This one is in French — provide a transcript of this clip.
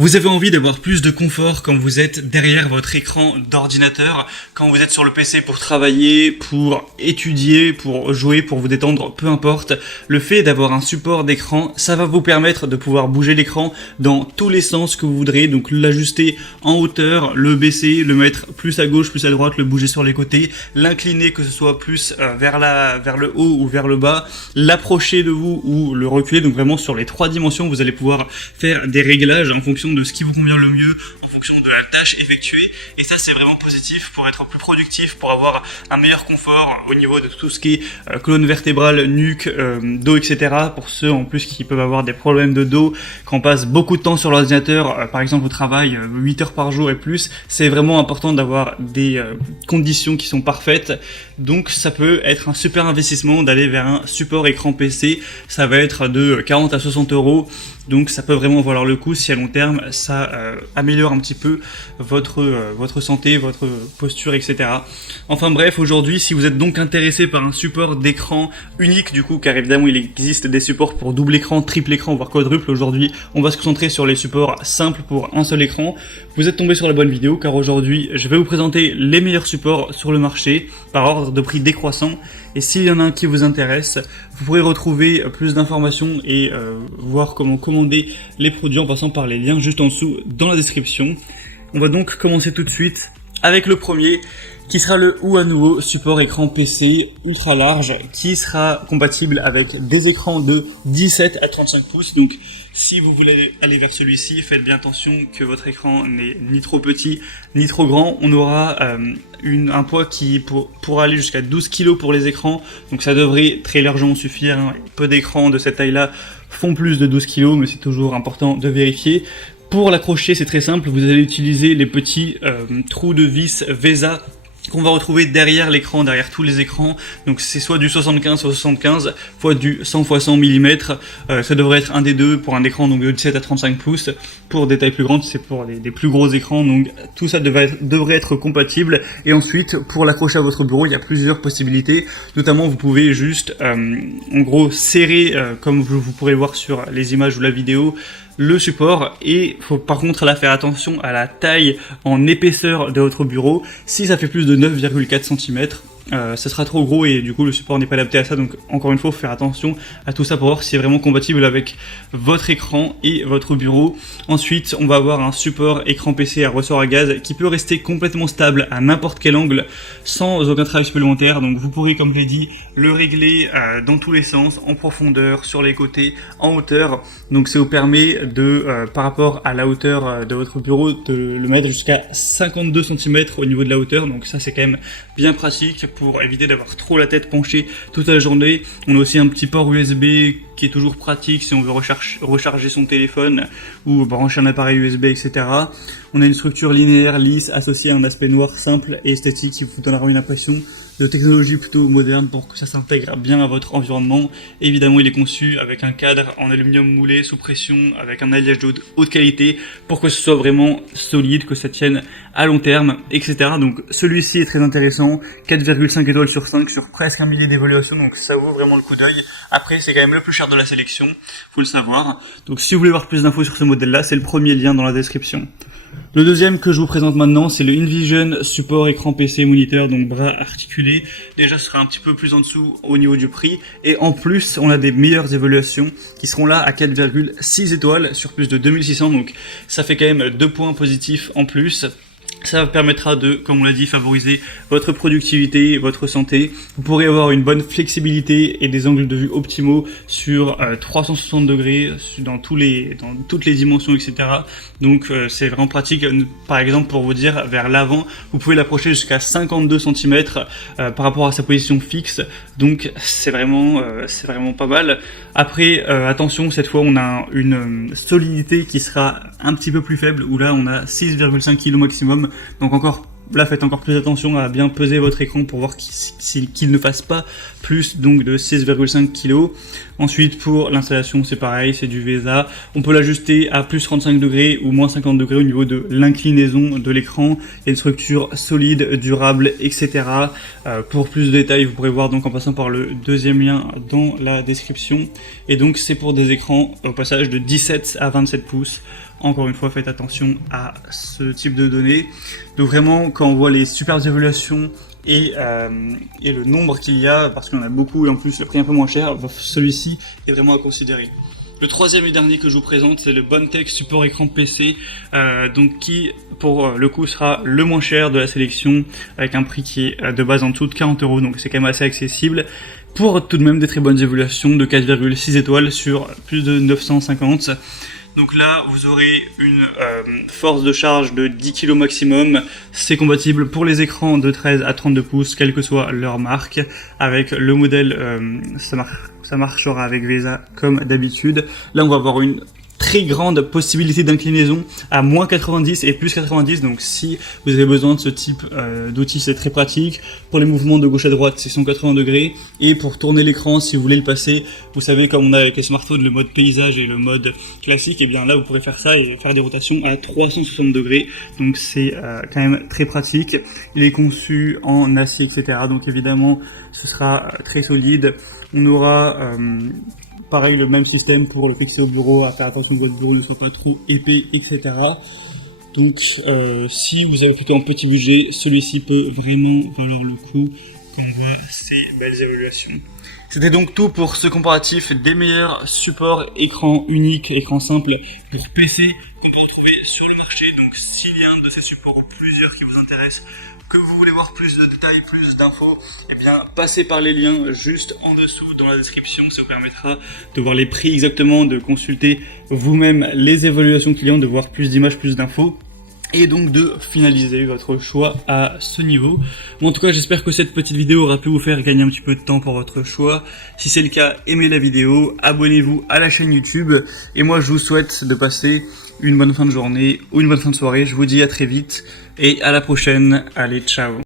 Vous avez envie d'avoir plus de confort quand vous êtes derrière votre écran d'ordinateur, quand vous êtes sur le PC pour travailler, pour étudier, pour jouer, pour vous détendre, peu importe. Le fait d'avoir un support d'écran, ça va vous permettre de pouvoir bouger l'écran dans tous les sens que vous voudrez, donc l'ajuster en hauteur, le baisser, le mettre plus à gauche, plus à droite, le bouger sur les côtés, l'incliner que ce soit plus vers le haut ou vers le bas, l'approcher de vous ou le reculer, donc vraiment sur les trois dimensions, vous allez pouvoir faire des réglages en fonction de ce qui vous convient le mieux, en fonction de la tâche effectuée, et ça c'est vraiment positif pour être plus productif, pour avoir un meilleur confort au niveau de tout ce qui est colonne vertébrale, nuque, dos, etc. Pour ceux en plus qui peuvent avoir des problèmes de dos, quand on passe beaucoup de temps sur l'ordinateur, par exemple au travail, 8 heures par jour et plus, c'est vraiment important d'avoir des conditions qui sont parfaites, donc ça peut être un super investissement d'aller vers un support écran PC, ça va être de 40 à 60 euros. Donc ça peut vraiment valoir le coup si à long terme ça améliore un petit peu votre santé, votre posture, etc. Enfin bref, aujourd'hui, si vous êtes donc intéressé par un support d'écran unique du coup, car évidemment il existe des supports pour double écran, triple écran, voire quadruple, aujourd'hui on va se concentrer sur les supports simples pour un seul écran. Vous êtes tombé sur la bonne vidéo car aujourd'hui je vais vous présenter les meilleurs supports sur le marché par ordre de prix décroissant. Et s'il y en a un qui vous intéresse, vous pourrez retrouver plus d'informations et voir comment commander les produits en passant par les liens juste en dessous dans la description. On va donc commencer tout de suite avec le premier qui sera le Huanuo support écran PC ultra large qui sera compatible avec des écrans de 17 à 35 pouces. Donc si vous voulez aller vers celui-ci, faites bien attention que votre écran n'est ni trop petit ni trop grand. On aura un poids qui pourra aller jusqu'à 12 kg pour les écrans, donc ça devrait très largement suffire, hein. Peu d'écrans de cette taille-là font plus de 12 kg, mais c'est toujours important de vérifier. Pour l'accrocher, c'est très simple, vous allez utiliser les petits trous de vis VESA qu'on va retrouver derrière l'écran, derrière tous les écrans. Donc c'est soit du 75 x 75, soit du 100 x 100 mm. Ça devrait être un des deux pour un écran donc de 17 à 35 pouces. Pour des tailles plus grandes, c'est pour des plus gros écrans. Donc tout ça devrait être compatible. Et ensuite, pour l'accrocher à votre bureau, il y a plusieurs possibilités. Notamment, vous pouvez juste, en gros, serrer, comme vous pourrez le voir sur les images ou la vidéo, le support, et faut par contre là faire attention à la taille en épaisseur de votre bureau. Si ça fait plus de 9,4 cm, ça sera trop gros et du coup le support n'est pas adapté à ça, donc encore une fois faut faire attention à tout ça pour voir si c'est vraiment compatible avec votre écran et votre bureau. Ensuite on va avoir un support écran PC à ressort à gaz qui peut rester complètement stable à n'importe quel angle sans aucun travail supplémentaire, donc vous pourrez, comme je l'ai dit, le régler dans tous les sens, en profondeur, sur les côtés, en hauteur. Donc ça vous permet de, par rapport à la hauteur de votre bureau, de le mettre jusqu'à 52 cm au niveau de la hauteur, donc ça c'est quand même bien pratique pour éviter d'avoir trop la tête penchée toute la journée. On a aussi un petit port USB qui est toujours pratique si on veut recharger son téléphone ou brancher un appareil USB, etc. On a une structure linéaire, lisse, associée à un aspect noir simple et esthétique qui vous donnera une impression de technologie plutôt moderne pour que ça s'intègre bien à votre environnement. Évidemment, il est conçu avec un cadre en aluminium moulé sous pression, avec un alliage de haute qualité pour que ce soit vraiment solide, que ça tienne à long terme, etc. Donc celui-ci est très intéressant, 4,5 étoiles sur 5 sur presque un millier d'évaluation, donc ça vaut vraiment le coup d'œil. Après, c'est quand même le plus cher de la sélection, faut le savoir. Donc si vous voulez voir plus d'infos sur ce modèle-là, c'est le premier lien dans la description. Le deuxième que je vous présente maintenant, c'est le InVision support écran PC moniteur, donc bras articulé. Déjà, ce sera un petit peu plus en dessous au niveau du prix. Et en plus, on a des meilleures évaluations qui seront là à 4,6 étoiles sur plus de 2600. Donc ça fait quand même 2 points positifs en plus. Ça permettra de, comme on l'a dit, favoriser votre productivité, votre santé. Vous pourrez avoir une bonne flexibilité et des angles de vue optimaux sur 360 degrés dans toutes les dimensions, etc. Donc c'est vraiment pratique. Par exemple, pour vous dire, vers l'avant, vous pouvez l'approcher jusqu'à 52 cm par rapport à sa position fixe. Donc c'est vraiment pas mal. Après, attention, cette fois on a une solidité qui sera un petit peu plus faible, où là on a 6,5 kg maximum. Donc encore là, faites encore plus attention à bien peser votre écran pour voir qu'il ne fasse pas plus donc de 6,5 kg. Ensuite, pour l'installation, c'est pareil, c'est du VESA. On peut l'ajuster à plus 35 degrés ou moins 50 degrés au niveau de l'inclinaison de l'écran. Il y a une structure solide, durable, etc. Pour plus de détails, vous pourrez voir donc en passant par le deuxième lien dans la description. Et donc, c'est pour des écrans au passage de 17 à 27 pouces. encore une fois, faites attention à ce type de données. Donc vraiment, quand on voit les superbes évaluations et le nombre qu'il y a, parce qu'il y en a beaucoup et en plus le prix est un peu moins cher, celui-ci est vraiment à considérer. Le troisième et dernier que je vous présente, c'est le Bondtech support écran PC, donc qui pour le coup sera le moins cher de la sélection, avec un prix qui est de base en dessous de 40 €, donc c'est quand même assez accessible, pour tout de même des très bonnes évaluations de 4,6 étoiles sur plus de 950. Donc là, vous aurez une force de charge de 10 kg maximum. C'est compatible pour les écrans de 13 à 32 pouces, quelle que soit leur marque. Avec le modèle, ça marchera avec VESA comme d'habitude. Là, on va avoir une très grande possibilité d'inclinaison à moins 90 et plus 90, donc si vous avez besoin de ce type d'outil, c'est très pratique. Pour les mouvements de gauche à droite, c'est 180 degrés, et pour tourner l'écran, si vous voulez le passer, vous savez, comme on a avec les smartphones, le mode paysage et le mode classique, et bien là vous pourrez faire ça et faire des rotations à 360 degrés, donc c'est quand même très pratique. Il est conçu en acier, etc., donc évidemment ce sera très solide. On aura pareil, le même système pour le fixer au bureau, à faire attention que votre bureau ne soit pas trop épais, etc. Donc, si vous avez plutôt un petit budget, celui-ci peut vraiment valoir le coup quand on voit ces belles évaluations. C'était donc tout pour ce comparatif des meilleurs supports écran unique, écran simple pour PC qu'on peut retrouver sur le marché. Donc, s'il y a un de ces supports ou plusieurs qui vous intéressent, que vous voulez voir plus de détails, plus d'infos, eh bien passez par les liens juste en dessous dans la description, ça vous permettra de voir les prix exactement, de consulter vous-même les évaluations clients, de voir plus d'images, plus d'infos, et donc de finaliser votre choix à ce niveau. Bon, en tout cas, j'espère que cette petite vidéo aura pu vous faire gagner un petit peu de temps pour votre choix. Si c'est le cas, aimez la vidéo, abonnez-vous à la chaîne YouTube, et moi je vous souhaite de passer une bonne fin de journée ou une bonne fin de soirée. Je vous dis à très vite et à la prochaine. Allez, ciao.